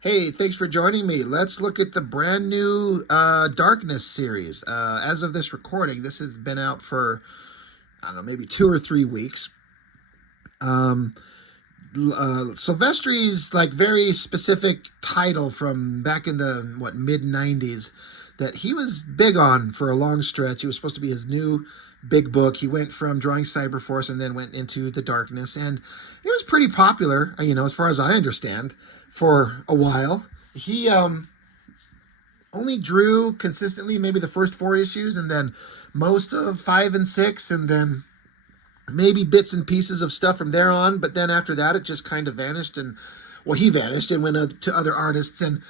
Hey, thanks for joining me. Let's look at the brand new Darkness series. As of this recording, this has been out for, I don't know, maybe 2 or 3 weeks. Um, Silvestri's like very specific title from back in the mid '90s that he was big on for a long stretch. It was supposed to be his new big book. He went from drawing Cyberforce and then went into the Darkness, and it was pretty popular. As far as I understand, for a while. He only drew consistently maybe the first 4 issues, and then most of 5 and 6, and then maybe bits and pieces of stuff from there on. But then after that, it just kind of vanished, and he vanished and went to other artists. And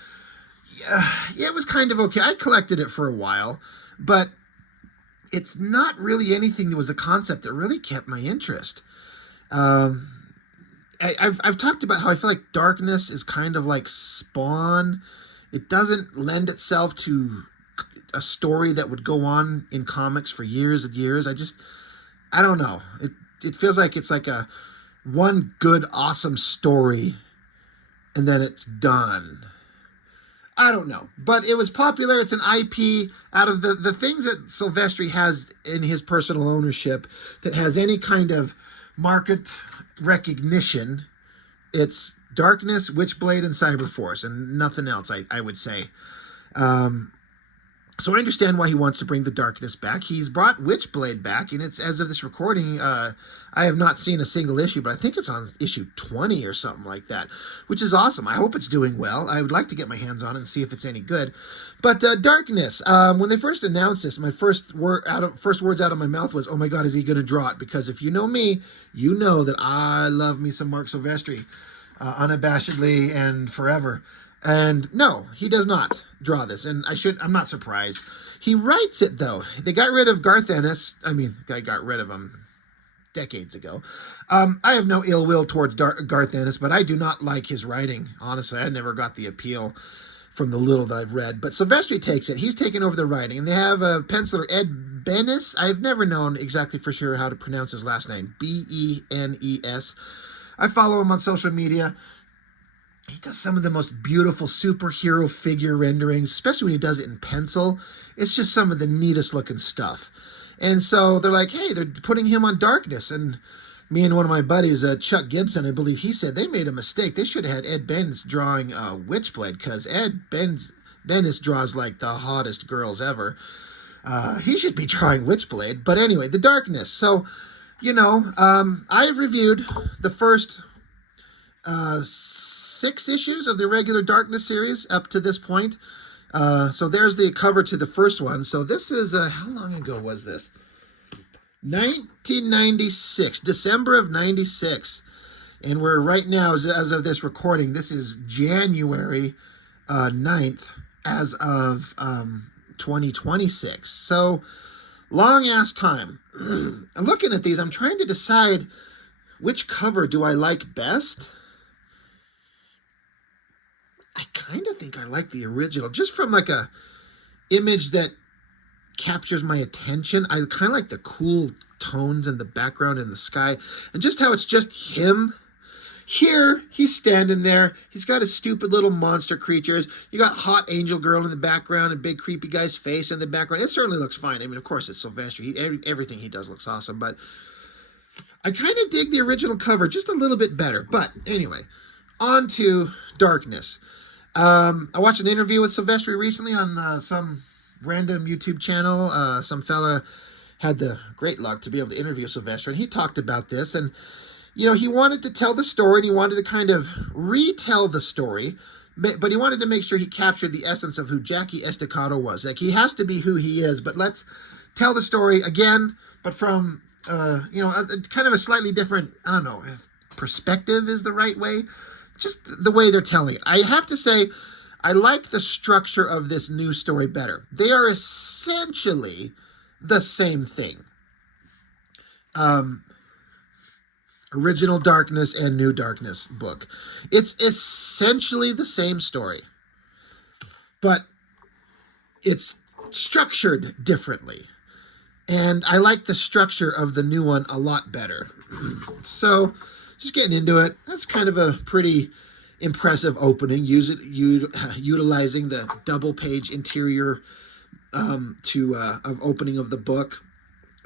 yeah, it was kind of okay. I collected it for a while, but it's not really anything that was a concept that really kept my interest. Um, I've talked about how I feel like Darkness is kind of like Spawn. It doesn't lend itself to a story that would go on in comics for years and years. I don't know. It feels like it's like a one good awesome story and then it's done. I don't know, but it was popular. It's an IP. Out of the things that Silvestri has in his personal ownership that has any kind of market recognition, it's Darkness, Witchblade, and Cyberforce, and nothing else, I would say. Um, so I understand why he wants to bring the Darkness back. He's brought Witchblade back, and it's, as of this recording, I have not seen a single issue, but I think it's on issue 20 or something like that, which is awesome. I hope it's doing well. I would like to get my hands on it and see if it's any good. But Darkness, when they first announced this, my first words out of my mouth was, "Oh my God, is he going to draw it?" Because if you know me, you know that I love me some Mark Silvestri, unabashedly and forever. And no, he does not draw this, and I'm not surprised. He writes it though. They got rid of Garth Ennis. I mean, I got rid of him decades ago. I have no ill will towards Garth Ennis, but I do not like his writing. Honestly, I never got the appeal from the little that I've read. But Silvestri takes it. He's taken over the writing, and they have a penciler, Ed Benes. I've never known exactly for sure how to pronounce his last name. Benes. I follow him on social media. He does some of the most beautiful superhero figure renderings, especially when he does it in pencil. It's just some of the neatest looking stuff. And so they're like, hey, they're putting him on Darkness. And me and one of my buddies, Chuck Gibson, I believe he said they made a mistake. They should have had Ed Benz drawing Witchblade, because Bennis draws like the hottest girls ever. He should be drawing Witchblade. But anyway, the Darkness. So, I've reviewed the first 6 issues of the regular Darkness series up to this point. So there's the cover to the first one. So this is, how long ago was this? 1996, December of 96. And we're right now, as of this recording, this is January 9th as of 2026. So long ass time. I'm looking at these. I'm trying to decide which cover do I like best. I kind of think I like the original, just from like a image that captures my attention. I kind of like the cool tones and the background in the sky, and just how it's just him. Here, he's standing there. He's got his stupid little monster creatures. You got hot angel girl in the background and big creepy guy's face in the background. It certainly looks fine. I mean, of course, it's Silvestri. Everything he does looks awesome, but I kind of dig the original cover just a little bit better. But anyway, on to Darkness. I watched an interview with Silvestri recently on some random YouTube channel. Some fella had the great luck to be able to interview Silvestri, and he talked about this. And, he wanted to tell the story, and he wanted to kind of retell the story, but he wanted to make sure he captured the essence of who Jackie Estacado was. Like, he has to be who he is, but let's tell the story again, but from, kind of a slightly different, I don't know if perspective is the right way. Just the way they're telling it. I have to say, I like the structure of this new story better. They are essentially the same thing. Original Darkness and New Darkness book. It's essentially the same story, but it's structured differently. And I like the structure of the new one a lot better. So, just getting into it. That's kind of a pretty impressive opening, utilizing the double page interior of opening of the book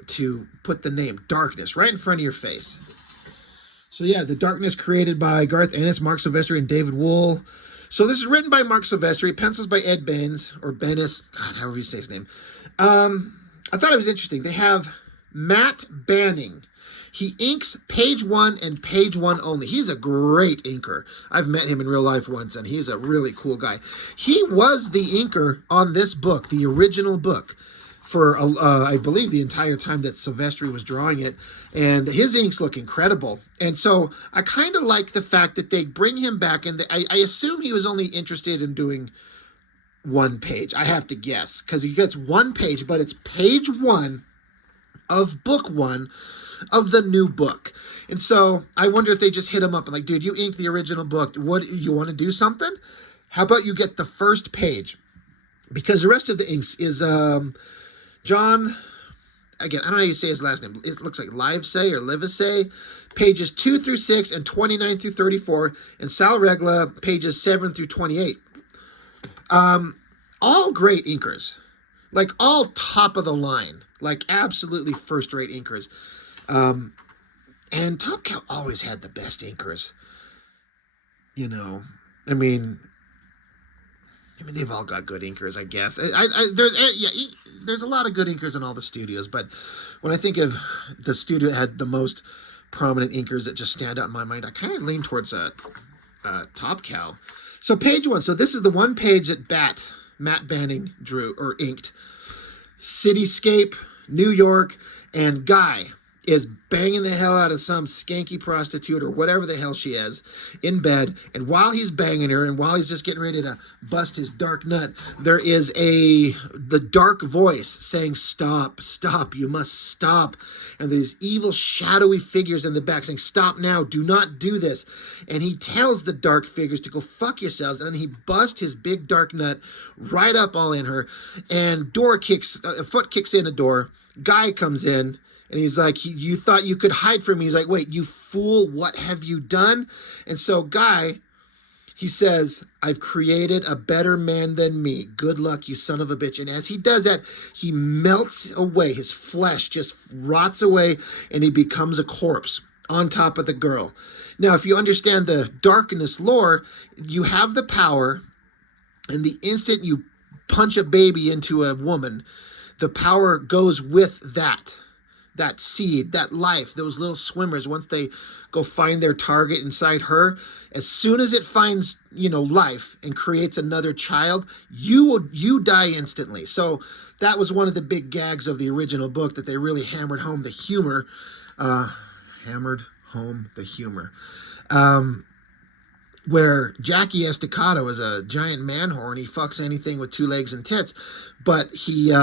to put the name Darkness right in front of your face. So yeah, The Darkness, created by Garth Ennis, Mark Silvestri, and David Wool. So this is written by Mark Silvestri, pencils by Ed Baines, or Bennis, God, however you say his name. I thought it was interesting. They have Matt Banning. He inks page 1 and page 1 only. He's a great inker. I've met him in real life once, and he's a really cool guy. He was the inker on this book, the original book, for, I believe, the entire time that Silvestri was drawing it. And his inks look incredible. And so I kind of like the fact that they bring him back. And I assume he was only interested in doing one page. I have to guess, because he gets one page, but it's page 1 of book 1 of the new book. And so I wonder if they just hit him up and like, dude, you inked the original book. What, you want to do something? How about you get the first page? Because the rest of the inks is John, again, I don't know how you say his last name. It looks like Livesay or Livesay. Pages 2 through 6 and 29 through 34. And Sal Regla, pages 7 through 28. All great inkers. Like, all top of the line. Like, absolutely first-rate inkers. And Top Cow always had the best inkers. You know, I mean, they've all got good inkers, I guess. There's a lot of good inkers in all the studios, but when I think of the studio that had the most prominent inkers that just stand out in my mind, I kind of lean towards Top Cow. So page 1. So this is the one page that Matt Banning drew or inked. Cityscape, New York, and Guy is banging the hell out of some skanky prostitute or whatever the hell she is in bed. And while he's banging her and while he's just getting ready to bust his dark nut, there is the dark voice saying, stop, stop, you must stop. And these evil shadowy figures in the back saying, stop now, do not do this. And he tells the dark figures to go fuck yourselves. And he busts his big dark nut right up all in her. And a foot kicks in a door. Guy comes in. And he's like, you thought you could hide from me. He's like, wait, you fool, what have you done? And so Guy, he says, I've created a better man than me. Good luck, you son of a bitch. And as he does that, he melts away. His flesh just rots away, and he becomes a corpse on top of the girl. Now, if you understand the Darkness lore, you have the power, and the instant you punch a baby into a woman, the power goes with that seed, that life, those little swimmers, once they go find their target inside her, as soon as it finds, life and creates another child, you die instantly. So that was one of the big gags of the original book, that they really hammered home the humor. Where Jackie Estacado is a giant man whore and he fucks anything with 2 legs and tits, but he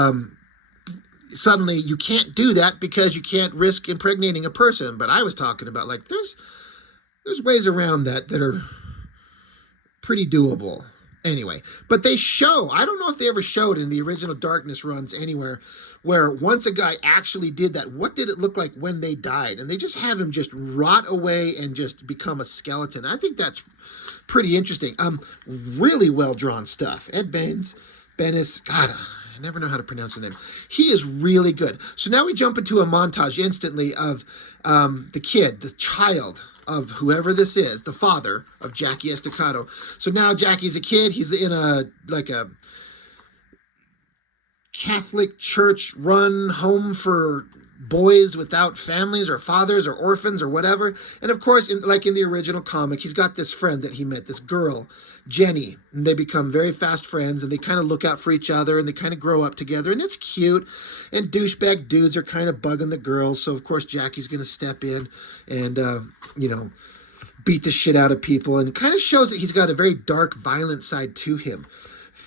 suddenly you can't do that because you can't risk impregnating a person. But I was talking about, like, there's ways around that are pretty doable. Anyway, but they show, I don't know if they ever showed in the original Darkness runs anywhere, where once a guy actually did that, what did it look like when they died? And they just have him just rot away and just become a skeleton. I think that's pretty interesting. Really well drawn stuff. Ed Baines, Bennis, God, I never know how to pronounce the name. He is really good. So now we jump into a montage instantly of the kid, the child of whoever this is, the father of Jackie Estacado. So now Jackie's a kid. He's in a Catholic church run home for boys without families or fathers or orphans or whatever. And of course, like in the original comic, he's got this friend that he met, this girl, Jenny, and they become very fast friends, and they kind of look out for each other, and they kind of grow up together, and it's cute. And douchebag dudes are kind of bugging the girls, so of course Jackie's going to step in and beat the shit out of people, and it kind of shows that he's got a very dark, violent side to him.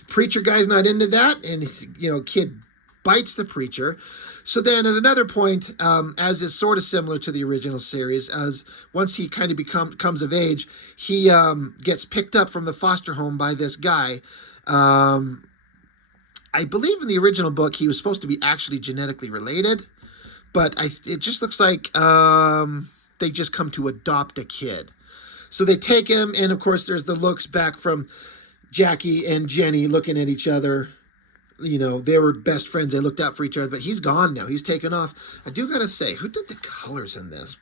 Preacher guy's not into that, and his, kid bites the preacher. So then at another point, as is sort of similar to the original series, as once he kind of becomes of age, he gets picked up from the foster home by this guy. I believe in the original book he was supposed to be actually genetically related, but it just looks like they just come to adopt a kid. So they take him, and of course, there's the looks back from Jackie and Jenny looking at each other. You know, they were best friends. They looked out for each other, but he's gone now. He's taken off. I do gotta say, who did the colors in this?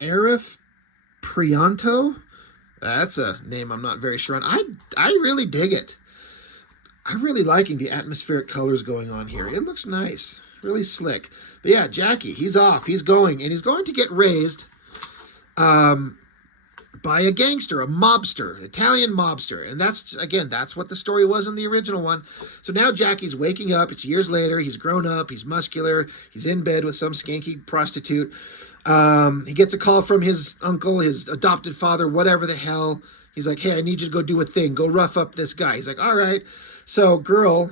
Arif Prianto. That's a name I'm not very sure on. I really dig it. I'm really liking the atmospheric colors going on here. It looks nice, really slick. But yeah, Jackie, he's off. He's going, and he's going to get raised by a gangster, a mobster, Italian mobster. And that's, again, that's what the story was in the original one. So now Jackie's waking up. It's years later. He's grown up. He's muscular. He's in bed with some skanky prostitute. He gets a call from his uncle, his adopted father, whatever the hell. He's like, hey, I need you to go do a thing. Go rough up this guy. He's like, all right. So girl,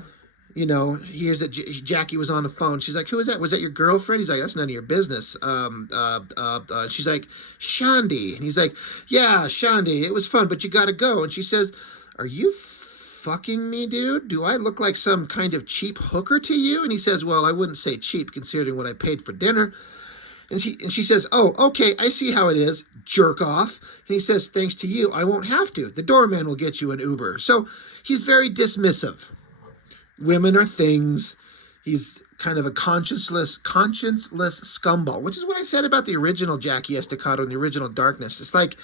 you know, hears that Jackie was on the phone. She's like, who is that? Was that your girlfriend? He's like, that's none of your business. She's like, Shandi. And he's like, yeah, Shandi, it was fun, but you got to go. And she says, are you fucking me, dude? Do I look like some kind of cheap hooker to you? And he says, well, I wouldn't say cheap considering what I paid for dinner. And she says, oh, okay, I see how it is, jerk off. And he says, thanks to you, I won't have to. The doorman will get you an Uber. So he's very dismissive. Women are things. He's kind of a conscienceless scumball, which is what I said about the original Jackie Estacado and the original Darkness. It's like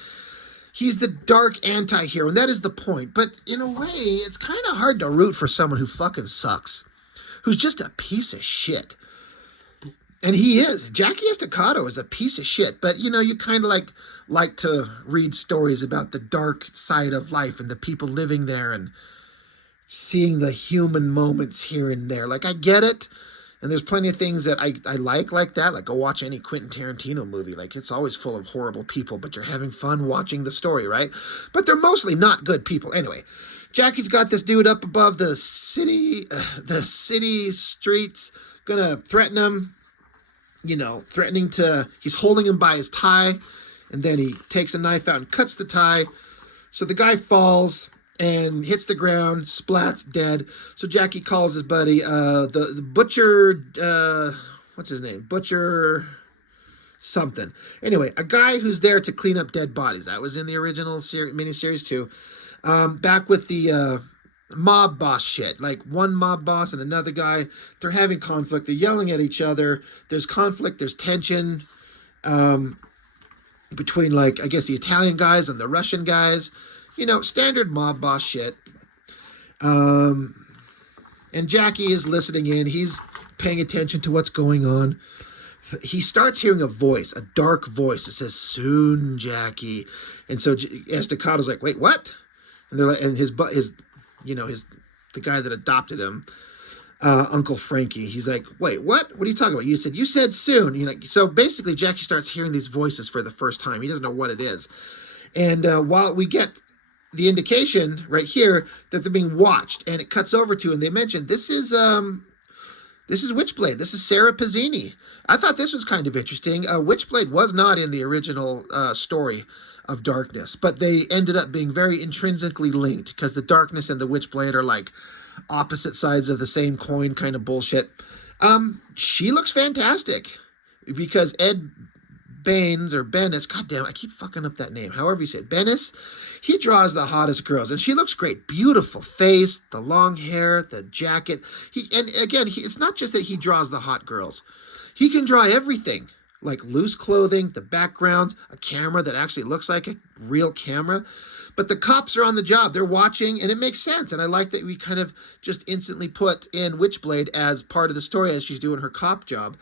he's the dark anti-hero, and that is the point. But in a way, it's kind of hard to root for someone who fucking sucks, who's just a piece of shit. And he is. Jackie Estacado is a piece of shit. But, you know, you kind of like to read stories about the dark side of life and the people living there and seeing the human moments here and there. Like, I get it. And there's plenty of things that I like that. Like, go watch any Quentin Tarantino movie. Like, it's always full of horrible people, but you're having fun watching the story, right? But they're mostly not good people. Anyway, Jackie's got this dude up above the city streets, gonna threaten him. You know, he's holding him by his tie, and then he takes a knife out and cuts the tie. So the guy falls and hits the ground, splats, dead. So Jackie calls his buddy, the butcher, what's his name? Butcher something. Anyway, a guy who's there to clean up dead bodies. That was in the original miniseries too. Back with the mob boss shit, like one mob boss and another guy, they're having conflict, they're yelling at each other, there's conflict, there's tension between, like, I guess the Italian guys and the Russian guys, you know, standard mob boss shit. And Jackie is listening in, he's paying attention to what's going on. He starts hearing a voice, a dark voice that says, soon, Jackie. And so Estacado's like, wait, what? And they're like, and the guy that adopted him, Uncle Frankie, he's like, wait, what are you talking about? You said soon. You know, so basically Jackie starts hearing these voices for the first time. He doesn't know what it is. And while we get the indication right here that they're being watched, and it cuts over to, and they mention, this is Witchblade. This is Sarah Pazzini. I thought this was kind of interesting. Witchblade was not in the original story of Darkness, but they ended up being very intrinsically linked because the Darkness and the Witchblade are like opposite sides of the same coin kind of bullshit. She looks fantastic because Ed Baines or Bennis, goddamn, I keep fucking up that name, however you say it, Bennis, he draws the hottest girls, and she looks great. Beautiful face, the long hair, the jacket. It's not just that he draws the hot girls. He can draw everything, like loose clothing, the backgrounds, a camera that actually looks like a real camera. But the cops are on the job. They're watching, and it makes sense. And I like that we kind of just instantly put in Witchblade as part of the story as she's doing her cop job.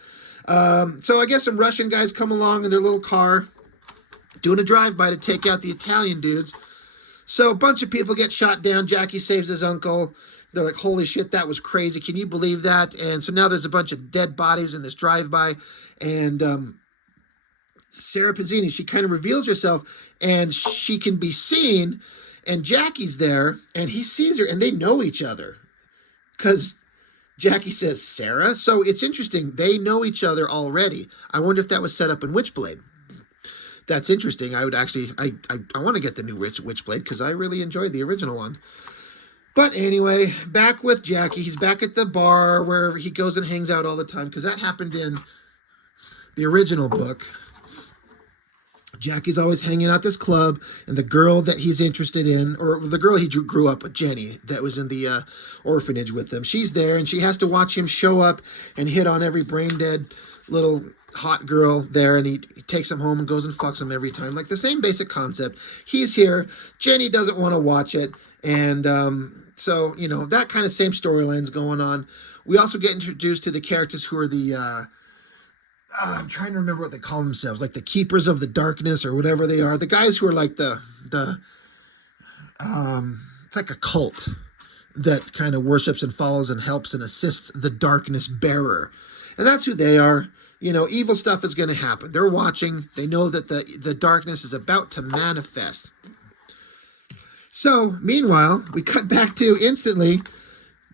So I guess some Russian guys come along in their little car, doing a drive-by to take out the Italian dudes. So a bunch of people get shot down. Jackie saves his uncle. They're like, holy shit, that was crazy. Can you believe that? And so now there's a bunch of dead bodies in this drive-by. And Sarah Pazzini, she kind of reveals herself, and she can be seen. And Jackie's there, and he sees her, and they know each other. Because Jackie says, Sarah? So it's interesting. They know each other already. I wonder if that was set up in Witchblade. That's interesting. I would actually, I want to get the new Witchblade because I really enjoyed the original one. But anyway, back with Jackie. He's back at the bar where he goes and hangs out all the time because that happened in the original book, Jackie's always hanging out this club, and the girl that he's interested in, or the girl he grew up with, Jenny, that was in the orphanage with them, she's there, and she has to watch him show up and hit on every brain-dead little hot girl there, and he takes them home and goes and fucks them every time. Like the same basic concept. He's here. Jenny doesn't want to watch it, and so, you know, that kind of same storyline's going on. We also get introduced to the characters who are the... I'm trying to remember what they call themselves, like the Keepers of the Darkness or whatever they are. The guys who are like it's like a cult that kind of worships and follows and helps and assists the darkness bearer. And that's who they are. You know, evil stuff is going to happen. They're watching. They know that the darkness is about to manifest. So, meanwhile, we cut back to instantly,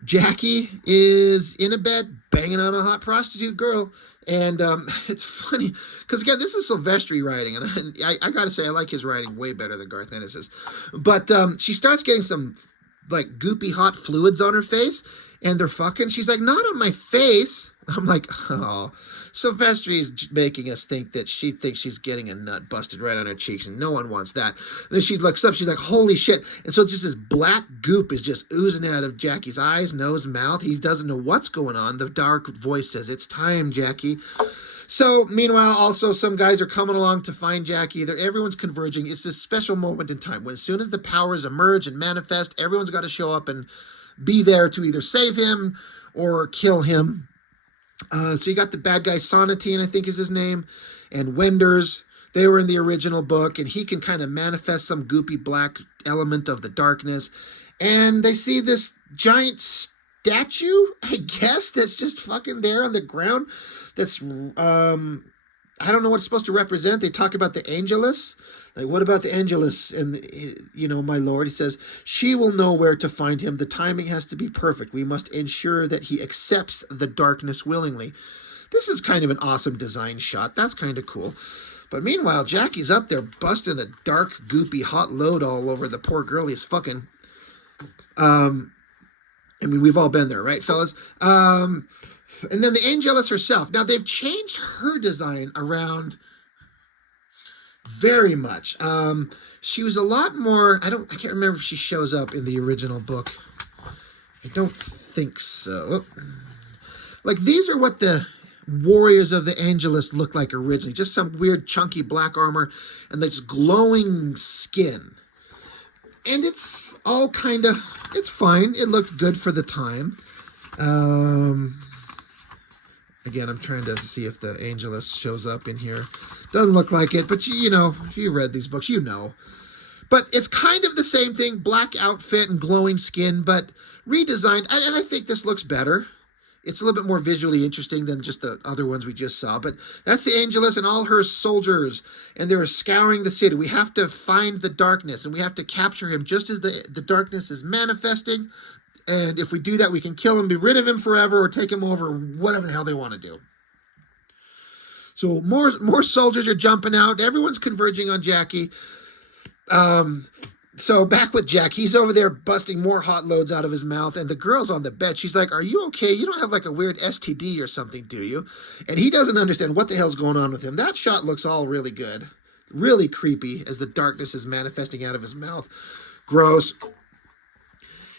Jackie is in a bed banging on a hot prostitute girl. And it's funny, because again, this is Silvestri writing, and I got to say, I like his writing way better than Garth Ennis's. But she starts getting some, like, goopy hot fluids on her face, and they're fucking. She's like, not on my face. I'm like, oh. Silvestri is making us think that she thinks she's getting a nut busted right on her cheeks, and no one wants that. And then she looks up, she's like, holy shit. And so just this black goop is just oozing out of Jackie's eyes, nose, mouth. He doesn't know what's going on. The dark voice says, it's time, Jackie. So, meanwhile, also, some guys are coming along to find Jackie. Everyone's converging. It's this special moment in time when as soon as the powers emerge and manifest, everyone's got to show up and be there to either save him or kill him. So you got the bad guy, Sonatine, I think is his name, and Wenders. They were in the original book, and he can kind of manifest some goopy black element of the darkness. And they see this giant statue, I guess, that's just fucking there on the ground. That's, I don't know what it's supposed to represent. They talk about the Angelus. Like, what about the Angelus? And, you know, my lord, he says, she will know where to find him. The timing has to be perfect. We must ensure that he accepts the darkness willingly. This is kind of an awesome design shot. That's kind of cool. But meanwhile, Jackie's up there busting a dark, goopy, hot load all over the poor girl he's fucking. I mean, we've all been there, right, fellas? And then the Angelus herself. Now, they've changed her design around very much. She was a lot more, I can't remember if she shows up in the original book. I don't think so. Like, these are what the warriors of the Angelus looked like originally. Just some weird chunky black armor and this glowing skin. And it's all kind of, it's fine. It looked good for the time. Again, I'm trying to see if the Angelus shows up in here. Doesn't look like it, but you know, if you read these books, you know. But it's kind of the same thing, black outfit and glowing skin, but redesigned. And I think this looks better. It's a little bit more visually interesting than just the other ones we just saw. But that's the Angelus and all her soldiers. And they're scouring the city. We have to find the darkness, and we have to capture him just as the darkness is manifesting. And if we do that, we can kill him, be rid of him forever, or take him over, whatever the hell they want to do. So more soldiers are jumping out. Everyone's converging on Jackie. So back with Jack, he's over there busting more hot loads out of his mouth, and the girl's on the bed. She's like, are you okay? You don't have like a weird STD or something, do you? And he doesn't understand what the hell's going on with him. That shot looks all really good. Really creepy as the darkness is manifesting out of his mouth. Gross.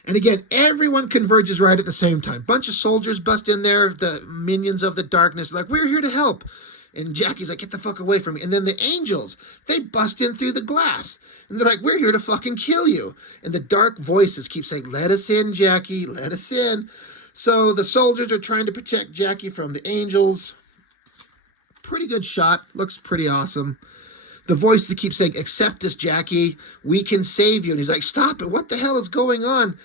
And again, everyone converges right at the same time. Bunch of soldiers bust in there, the minions of the darkness, like, we're here to help. And Jackie's like, get the fuck away from me. And then the angels, they bust in through the glass. And they're like, we're here to fucking kill you. And the dark voices keep saying, let us in, Jackie, let us in. So the soldiers are trying to protect Jackie from the angels. Pretty good shot. Looks pretty awesome. The voices keep saying, accept us, Jackie. We can save you. And he's like, stop it. What the hell is going on?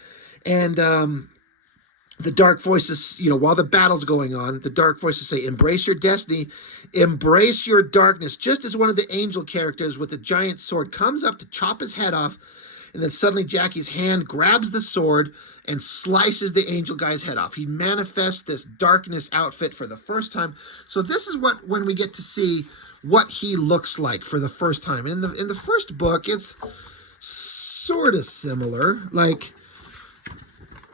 And the dark voices, you know, while the battle's going on, the dark voices say, embrace your destiny, embrace your darkness. Just as one of the angel characters with a giant sword comes up to chop his head off, and then suddenly Jackie's hand grabs the sword and slices the angel guy's head off. He manifests this darkness outfit for the first time. So this is when we get to see what he looks like for the first time. And in the first book, it's sort of similar. Like,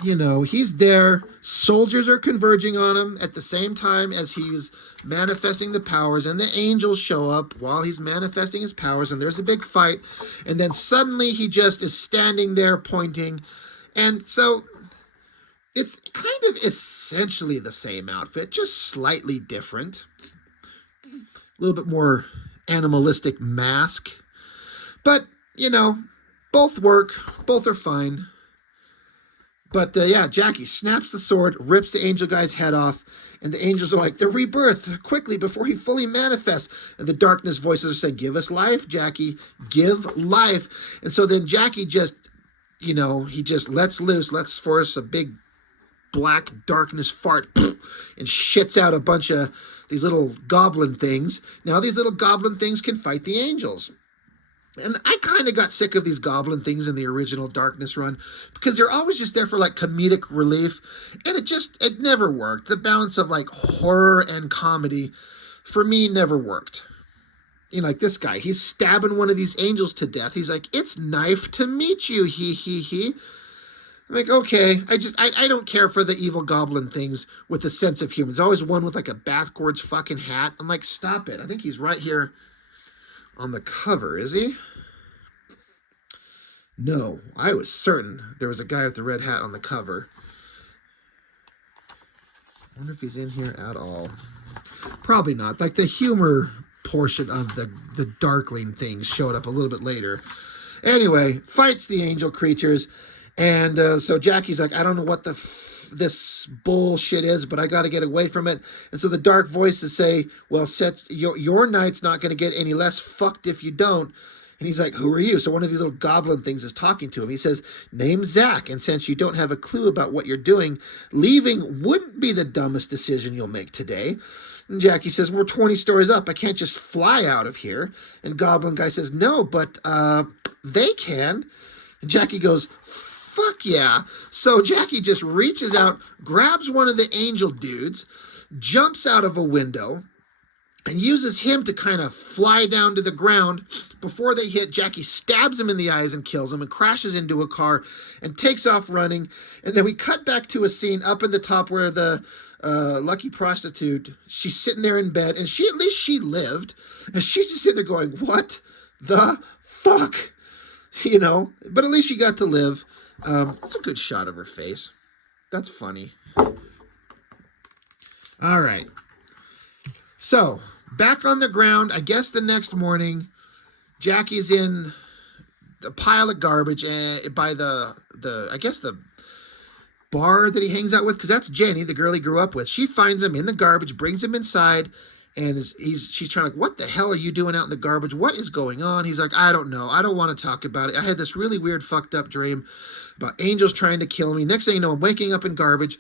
you know, he's there. Soldiers are converging on him at the same time as he's manifesting the powers, and the angels show up while he's manifesting his powers, and there's a big fight. And then suddenly he just is standing there pointing. And so it's kind of essentially the same outfit, just slightly different. A little bit more animalistic mask. But, you know, both work, both are fine. But yeah, Jackie snaps the sword, rips the angel guy's head off, and the angels are like, the rebirth, quickly, before he fully manifests. And the darkness voices are saying, give us life, Jackie, give life. And so then Jackie just, you know, he just lets loose, lets force a big black darkness fart and shits out a bunch of these little goblin things. Now these little goblin things can fight the angels. And I kind of got sick of these goblin things in the original Darkness run because they're always just there for like comedic relief. And it never worked. The balance of like horror and comedy for me never worked. You know, like this guy, he's stabbing one of these angels to death. He's like, it's knife to meet you, he. I'm like, okay, I don't care for the evil goblin things with a sense of humor. There's always one with like a backwards fucking hat. I'm like, stop it. I think he's right here on the cover, is he? No, I was certain there was a guy with the red hat on the cover. I wonder if he's in here at all. Probably not. Like the humor portion of the Darkling thing showed up a little bit later. Anyway, fights the angel creatures. And so Jackie's like, I don't know what this bullshit is, but I got to get away from it. And so the dark voices say, well, your night's not going to get any less fucked if you don't. And he's like, who are you? So one of these little goblin things is talking to him. He says, name's Zach. And since you don't have a clue about what you're doing, leaving wouldn't be the dumbest decision you'll make today. And Jackie says, we're 20 stories up. I can't just fly out of here. And Goblin Guy says, no, but they can. And Jackie goes, fuck yeah. So Jackie just reaches out, grabs one of the angel dudes, jumps out of a window, and uses him to kind of fly down to the ground. Before they hit, Jackie stabs him in the eyes and kills him and crashes into a car and takes off running. And then we cut back to a scene up in the top where the lucky prostitute, she's sitting there in bed, and at least she lived. And she's just sitting there going, what the fuck? You know, but at least she got to live. It's a good shot of her face. That's funny. All right. So, back on the ground, I guess the next morning, Jackie's in a pile of garbage by the I guess the bar that he hangs out with, because that's Jenny, the girl he grew up with. She finds him in the garbage, brings him inside, and she's trying like, what the hell are you doing out in the garbage? What is going on? He's like, I don't know. I don't want to talk about it. I had this really weird fucked up dream about angels trying to kill me. Next thing you know, I'm waking up in garbage.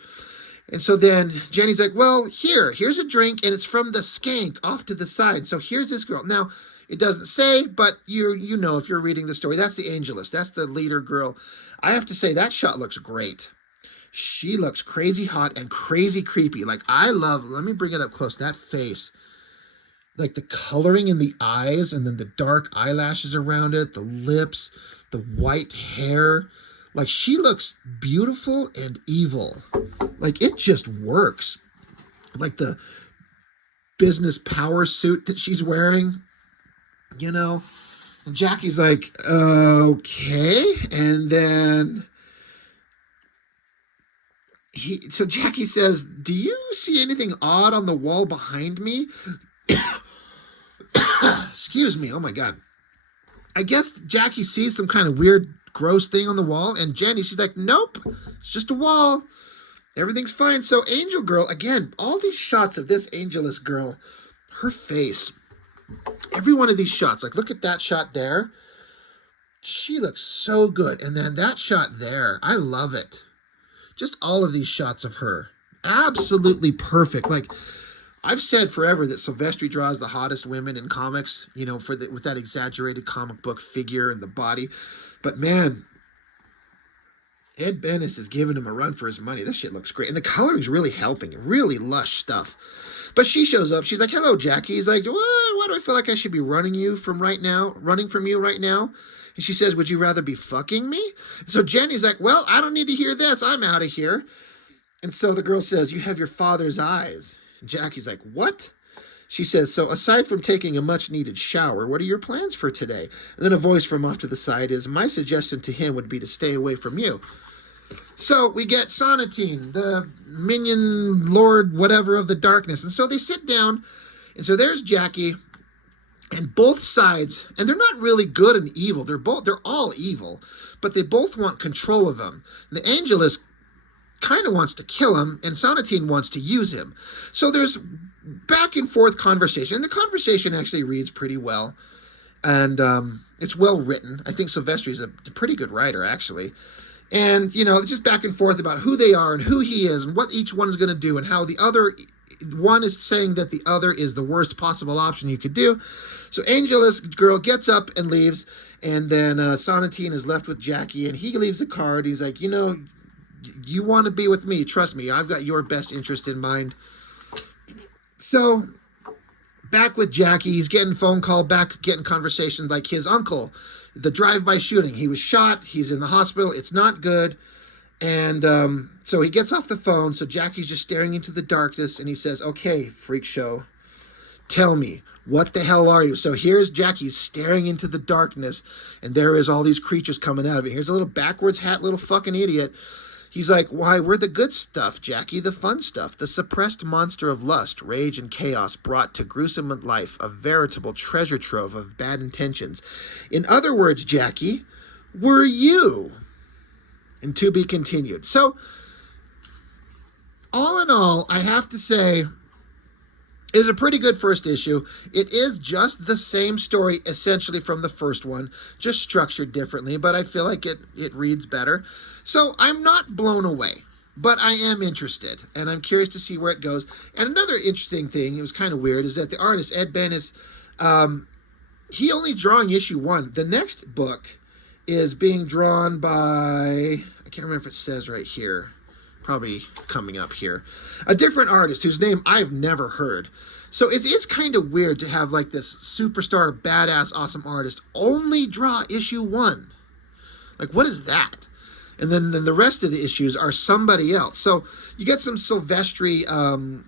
And so then Jenny's like, well, here's a drink, and it's from the skank off to the side. So here's this girl. Now, it doesn't say, but you know if you're reading the story, that's the Angelus. That's the leader girl. I have to say, that shot looks great. She looks crazy hot and crazy creepy. Like, let me bring it up close, that face. Like the coloring in the eyes, and then the dark eyelashes around it, the lips, the white hair. Like, she looks beautiful and evil. Like, it just works. Like the business power suit that she's wearing, you know. And Jackie's like, okay. And then so Jackie says, do you see anything odd on the wall behind me? Excuse me. Oh my God. I guess Jackie sees some kind of weird, gross thing on the wall, and Jenny, she's like, nope, it's just a wall. Everything's fine. So Angel Girl, again, all these shots of this Angelus girl, her face, every one of these shots, like look at that shot there. She looks so good. And then that shot there, I love it. Just all of these shots of her, absolutely perfect. Like, I've said forever that Silvestri draws the hottest women in comics, you know, with that exaggerated comic book figure and the body. But man, Ed Benes is giving him a run for his money. This shit looks great. And the coloring's really helping. Really lush stuff. But she shows up. She's like, hello, Jackie. He's like, what do I feel like I should be running from you right now? And she says, would you rather be fucking me? So Jenny's like, well, I don't need to hear this. I'm out of here. And so the girl says, you have your father's eyes. And Jackie's like, what? She says, so aside from taking a much needed shower, what are your plans for today? And then a voice from off to the side is, my suggestion to him would be to stay away from you. So we get Sonatine, the minion lord whatever of the darkness. And so they sit down. And so there's Jackie. And both sides, and they're not really good and evil. They're all evil, but they both want control of him. The Angelus kind of wants to kill him, and Sonatine wants to use him. So there's back and forth conversation, and the conversation actually reads pretty well, and it's well written. I think Silvestri's a pretty good writer, actually. And, you know, it's just back and forth about who they are and who he is and what each one is going to do and how the other one is saying that the other is the worst possible option you could do. So Angelus girl gets up and leaves, and then Sonatine is left with Jackie, and he leaves a card. He's like, you know, you want to be with me. Trust me, I've got your best interest in mind. So back with Jackie, he's getting phone call, back getting conversations like his uncle, the drive-by shooting. He was shot. He's in the hospital. It's not good. And so he gets off the phone. So Jackie's just staring into the darkness, and he says, okay, freak show, tell me, what the hell are you? So here's Jackie staring into the darkness, and there is all these creatures coming out of it. Here's a little backwards hat, little fucking idiot. He's like, why, we're the good stuff, Jackie, the fun stuff, the suppressed monster of lust, rage, and chaos brought to gruesome life, a veritable treasure trove of bad intentions. In other words, Jackie, we're you. And to be continued. So, all in all, I have to say, it was a pretty good first issue. It is just the same story, essentially, from the first one, just structured differently, but I feel like it reads better. So, I'm not blown away, but I am interested, and I'm curious to see where it goes. And another interesting thing, it was kind of weird, is that the artist, Ed Ben, is, he only drawing issue 1. The next book is being drawn by, I can't remember if it says right here, probably coming up here, a different artist whose name I've never heard. So it's kind of weird to have like this superstar, badass, awesome artist only draw issue 1. Like, what is that? And then the rest of the issues are somebody else. So you get some Silvestri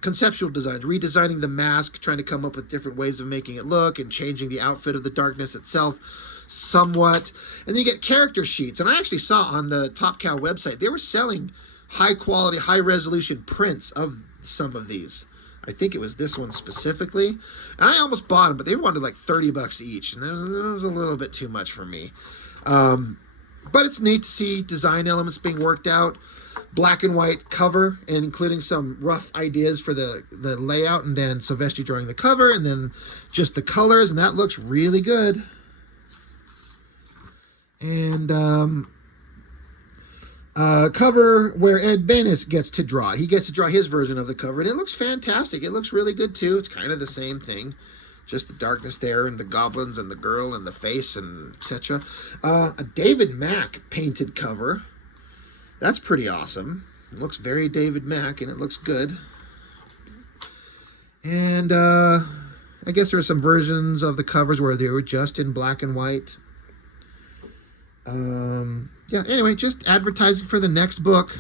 conceptual designs, redesigning the mask, trying to come up with different ways of making it look and changing the outfit of the darkness itself somewhat. And then you get character sheets. And I actually saw on the Top Cow website, they were selling high quality, high resolution prints of some of these. I think it was this one specifically. And I almost bought them, but they wanted like $30 each. And that was a little bit too much for me. But it's neat to see design elements being worked out. Black and white cover, and including some rough ideas for the layout. And then Silvestri drawing the cover, and then just the colors. And that looks really good. And cover where Ed Benes gets to draw it. He gets to draw his version of the cover, and it looks fantastic. It looks really good, too. It's kind of the same thing. Just the darkness there, and the goblins, and the girl, and the face, and etc. A David Mack painted cover. That's pretty awesome. It looks very David Mack, and it looks good. And I guess there are some versions of the covers where they were just in black and white. Yeah, anyway, just advertising for the next book,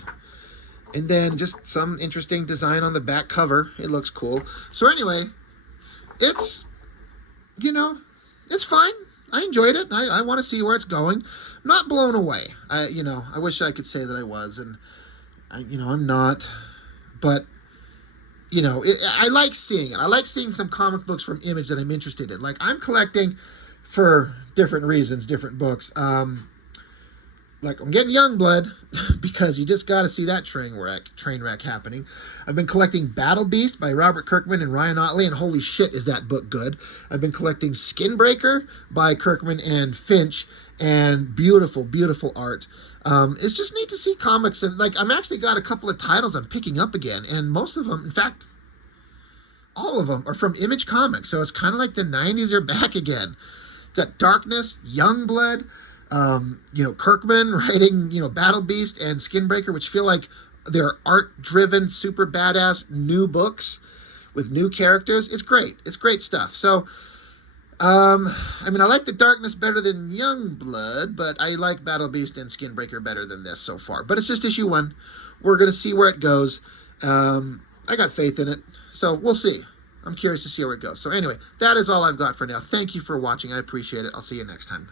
and then just some interesting design on the back cover. It looks cool. So anyway, it's, you know, it's fine. I enjoyed it. I want to see where it's going. I'm not blown away. I wish I could say that I was, and I'm not, but I like seeing it. I like seeing some comic books from Image that I'm interested in. Like, I'm collecting for different reasons, different books. Like, I'm getting Youngblood because you just got to see that train wreck happening. I've been collecting Battle Beast by Robert Kirkman and Ryan Ottley, and holy shit, is that book good. I've been collecting Skinbreaker by Kirkman and Finch, and beautiful, beautiful art. It's just neat to see comics, and like, I'm actually got a couple of titles I'm picking up again, and most of them, in fact, all of them are from Image Comics, so it's kind of like the 90s are back again. Got Darkness, Youngblood, Kirkman writing, Battle Beast and Skinbreaker, which feel like they're art-driven, super badass new books with new characters. It's great. It's great stuff. So I mean, I like the Darkness better than Young Blood, but I like Battle Beast and Skinbreaker better than this so far. But it's just issue 1. We're gonna see where it goes. I got faith in it, so we'll see. I'm curious to see where it goes. So anyway, that is all I've got for now. Thank you for watching. I appreciate it. I'll see you next time.